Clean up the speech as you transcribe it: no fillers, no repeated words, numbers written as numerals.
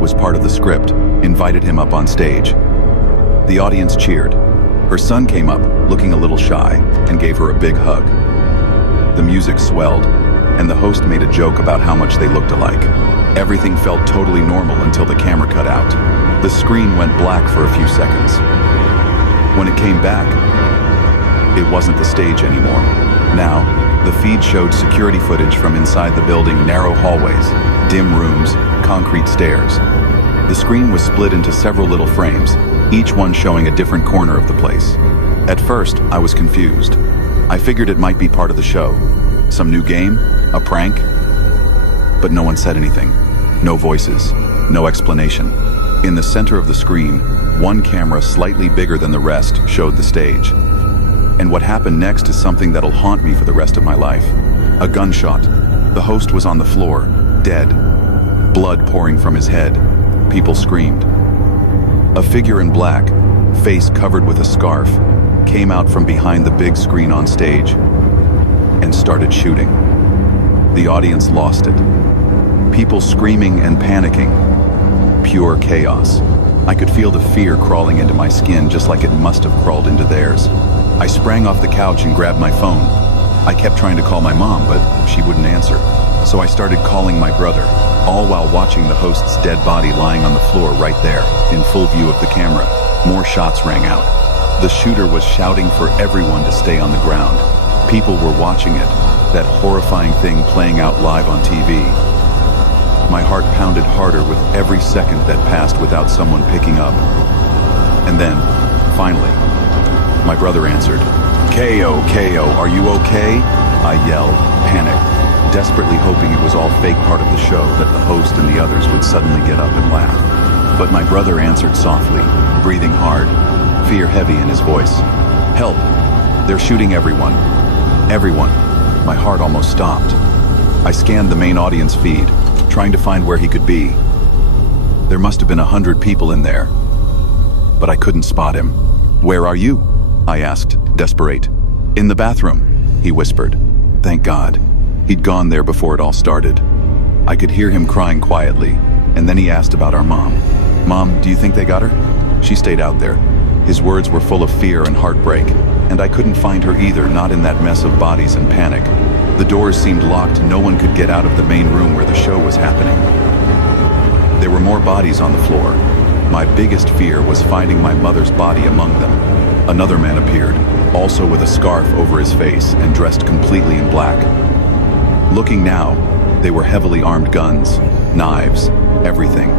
was part of the script, invited him up on stage. The audience cheered. Her son came up, looking a little shy, and gave her a big hug. The music swelled, and the host made a joke about how much they looked alike. Everything felt totally normal until the camera cut out. The screen went black for a few seconds. When it came back, it wasn't the stage anymore. Now, the feed showed security footage from inside the building, narrow hallways, dim rooms, concrete stairs. The screen was split into several little frames, each one showing a different corner of the place. At first, I was confused. I figured it might be part of the show. Some new game? A prank? But no one said anything. No voices. No explanation. In the center of the screen, one camera slightly bigger than the rest showed the stage. And what happened next is something that'll haunt me for the rest of my life. A gunshot. The host was on the floor, dead. Blood pouring from his head. People screamed. A figure in black, face covered with a scarf, came out from behind the big screen on stage and started shooting. The audience lost it. People screaming and panicking. Pure chaos. I could feel the fear crawling into my skin just like it must have crawled into theirs. I sprang off the couch and grabbed my phone. I kept trying to call my mom, but she wouldn't answer. So I started calling my brother, all while watching the host's dead body lying on the floor right there, in full view of the camera. More shots rang out. The shooter was shouting for everyone to stay on the ground. People were watching it, that horrifying thing playing out live on TV. My heart pounded harder with every second that passed without someone picking up. And then, finally, my brother answered. "Ko, Ko, are you okay?" I yelled, panicked, desperately hoping it was all fake part of the show, that the host and the others would suddenly get up and laugh. But my brother answered softly, breathing hard, fear heavy in his voice. "Help! They're shooting everyone. Everyone." My heart almost stopped. I scanned the main audience feed, trying to find where he could be. There must have been 100 people in there, but I couldn't spot him. "Where are you?" I asked, desperate. "In the bathroom," he whispered. Thank God. He'd gone there before it all started. I could hear him crying quietly, and then he asked about our mom. "Mom, do you think they got her?" "She stayed out there." His words were full of fear and heartbreak, and I couldn't find her either, not in that mess of bodies and panic. The doors seemed locked, no one could get out of the main room where the show was happening. There were more bodies on the floor. My biggest fear was finding my mother's body among them. Another man appeared, also with a scarf over his face and dressed completely in black. Looking now, they were heavily armed guns, knives, everything.